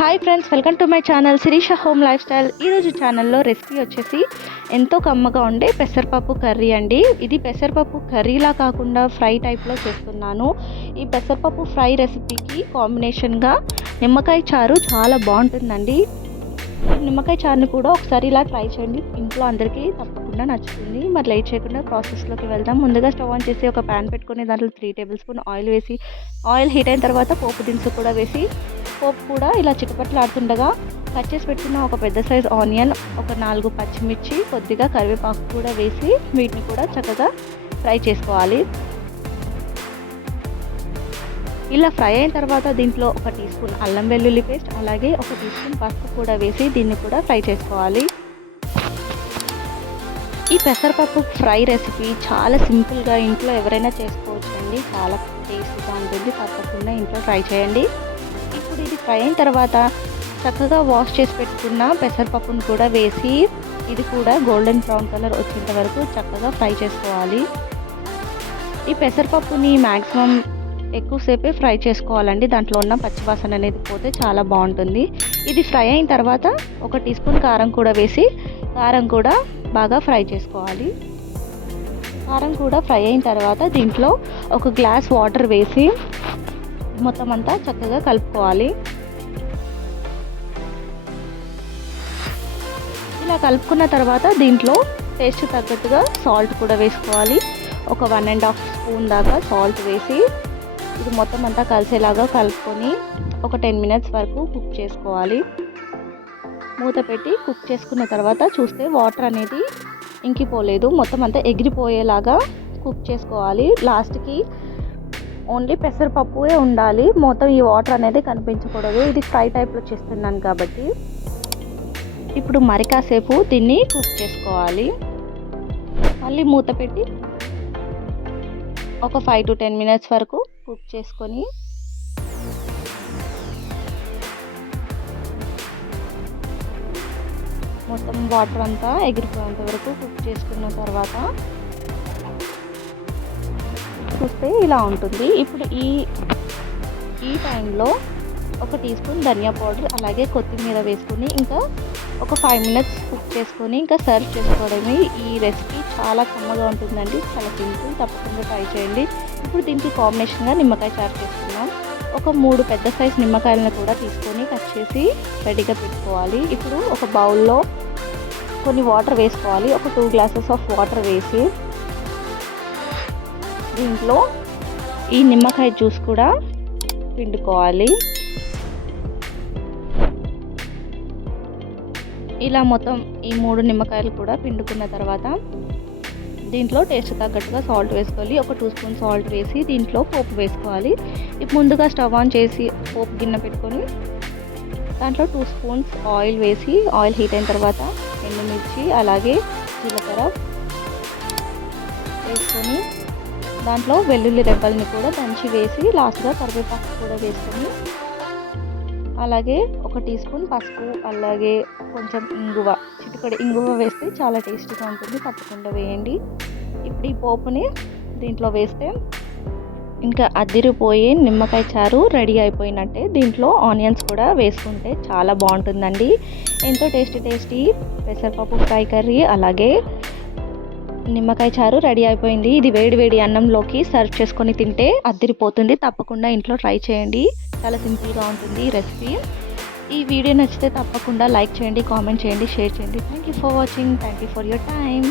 Hi friends, welcome to my channel Sirisha home lifestyle. ఈరోజు ఛానల్లో recipe వచ్చేసి ఎంతో కమ్మగా ఉండే పెసరపప్పు కర్రీ అండి. ఇది పెసరపప్పు కర్రీలా కాకుండా ఫ్రై టైప్లో చేస్తున్నాను. ఈ పెసరపప్పు ఫ్రై రెసిపీకి కాంబినేషన్గా నిమ్మకాయ చారు చాలా బాగుంటుందండి. నిమ్మకాయ చారుని కూడా ఒకసారి ఇలా ట్రై చేయండి, ఇంట్లో అందరికీ తప్పకుండా నచ్చుతుంది. మరి లేట్ చేయకుండా ప్రాసెస్లోకి వెళ్దాం. ముందుగా స్టవ్ ఆన్ చేసి ఒక ప్యాన్ పెట్టుకొని దాంట్లో 3 టేబుల్ స్పూన్ ఆయిల్ వేసి, ఆయిల్ హీట్ అయిన తర్వాత పోపు దినుసు కూడా వేసి, పోపు కూడా ఇలా చిటపట్లాడుతుండగా కట్ చేసి పెట్టుకున్న ఒక పెద్ద సైజ్ ఆనియన్, ఒక 4 పచ్చిమిర్చి, కొద్దిగా కరివేపాకు కూడా వేసి వీటిని కూడా చక్కగా ఫ్రై చేసుకోవాలి. ఇలా ఫ్రై అయిన తర్వాత దీంట్లో 1 టీ స్పూన్ అల్లం వెల్లుల్లి పేస్ట్, అలాగే 1 టీ స్పూన్ పసుపు కూడా వేసి దీన్ని కూడా ఫ్రై చేసుకోవాలి. ఈ పెసరపప్పు ఫ్రై రెసిపీ చాలా సింపుల్గా ఇంట్లో ఎవరైనా చేసుకోవచ్చండి. చాలా టేస్టీగా ఉంటుంది. తప్పకుండా ఇంట్లో ట్రై చేయండి. ఇప్పుడు ఇది ఫ్రై అయిన తర్వాత చక్కగా వాష్ చేసి పెట్టుకున్న పెసరపప్పును కూడా వేసి ఇది కూడా గోల్డెన్ బ్రౌన్ కలర్ వచ్చేంత వరకు చక్కగా ఫ్రై చేసుకోవాలి. ఈ పెసరపప్పుని మ్యాక్సిమం ఎక్కువసేపే ఫ్రై చేసుకోవాలండి. దాంట్లో ఉన్న పచ్చివాసన అనేది పోతే చాలా బాగుంటుంది. ఇది ఫ్రై అయిన తర్వాత 1 టీ స్పూన్ కారం కూడా వేసి కారం కూడా బాగా ఫ్రై చేసుకోవాలి. కారం కూడా ఫ్రై అయిన తర్వాత దీంట్లో 1 గ్లాస్ వాటర్ వేసి మొత్తం అంతా చక్కగా కలుపుకోవాలి. ఇలా కలుపుకున్న తర్వాత దీంట్లో టేస్ట్ తగ్గట్టుగా సాల్ట్ కూడా వేసుకోవాలి. ఒక 1.5 స్పూన్ దాకా సాల్ట్ వేసి ఇది మొత్తం అంతా కలిసేలాగా కలుపుకొని ఒక 10 మినిట్స్ వరకు కుక్ చేసుకోవాలి. మూత పెట్టి కుక్ చేసుకున్న తర్వాత చూస్తే వాటర్ అనేది ఇంకిపోలేదు, మొత్తం అంతా ఎగిరిపోయేలాగా కుక్ చేసుకోవాలి. లాస్ట్కి ఓన్లీ పెసరపప్పుయే ఉండాలి, మొత్తం ఈ వాటర్ అనేది కనిపించకూడదు. ఇది ఫ్రై టైప్లో చేస్తున్నాను కాబట్టి. ఇప్పుడు మరి కాసేపు దీన్ని కుక్ చేసుకోవాలి. మళ్ళీ మూత పెట్టి ఒక 5 to 10 మినిట్స్ వరకు కుక్ చేసుకొని మొత్తం వాటర్ అంతా ఎగిరిపోయేంత వరకు కుక్ చేసుకున్న తర్వాత చూస్తే ఇలా ఉంటుంది. ఇప్పుడు ఈ టైంలో 1 టీ స్పూన్ ధనియా పౌడర్, అలాగే కొత్తిమీర వేసుకొని ఇంకా ఒక 5 మినిట్స్ కుక్ చేసుకొని ఇంకా సర్వ్ చేసుకోవడమే. ఈ రెసిపీ చాలా కమ్మగా ఉంటుందండి. చాలా సింపుల్, తప్పకుండా ట్రై చేయండి. ఇప్పుడు దీనికి కాంబినేషన్గా నిమ్మకాయ చారు చేసుకున్నాం. ఒక 3 పెద్ద సైజ్ నిమ్మకాయలను కూడా తీసుకొని కట్ చేసి రెడీగా పెట్టుకోవాలి. ఇప్పుడు ఒక బౌల్లో కొన్ని వాటర్ వేసుకోవాలి. ఒక 2 గ్లాసెస్ ఆఫ్ వాటర్ వేసి దీంట్లో ఈ నిమ్మకాయ జ్యూస్ కూడా పిండుకోవాలి. ఇలా మొత్తం ఈ 3 నిమ్మకాయలు కూడా పిండుకున్న తర్వాత దీంట్లో టేస్ట్ తగ్గట్టుగా సాల్ట్ వేసుకోవాలి. ఒక 2 స్పూన్ సాల్ట్ వేసి దీంట్లో పోపు వేసుకోవాలి. ఇప్పుడు ముందుగా స్టవ్ ఆన్ చేసి పోపు గిన్నె పెట్టుకొని దాంట్లో 2 స్పూన్స్ ఆయిల్ వేసి ఆయిల్ హీట్ అయిన తర్వాత ఎండుమిర్చి, అలాగే జీలకర్ర వేసుకొని దాంట్లో వెల్లుల్లి రెబ్బల్ని కూడా దంచి వేసి లాస్ట్గా కరివేపాకు కూడా వేసుకొని, అలాగే 1 టీ స్పూన్ పసుపు, అలాగే కొంచెం ఇంగువ, చిటికెడు ఇంగువ వేస్తే చాలా టేస్టీగా ఉంటుంది. తప్పకుండా వేయండి. ఇప్పుడు ఈ పోపుని దీంట్లో వేస్తే ఇంకా అదిరిపోయే నిమ్మకాయ చారు రెడీ అయిపోయినట్టే. దీంట్లో ఆనియన్స్ కూడా వేసుకుంటే చాలా బాగుంటుందండి. ఎంతో టేస్టీ పెసరపప్పు ఫ్రై కర్రీ అలాగే నిమ్మకాయ చారు రెడీ అయిపోయింది. ఇది వేడి అన్నంలోకి సర్వ్ చేసుకొని తింటే అదిరిపోతుంది. తప్పకుండా ఇంట్లో ట్రై చేయండి. చాలా సింపుల్గా ఉంటుంది ఈ రెసిపీ. ఈ వీడియో నచ్చితే తప్పకుండా లైక్ చేయండి, కామెంట్ చేయండి, షేర్ చేయండి. Thank you for watching. Thank you for your time.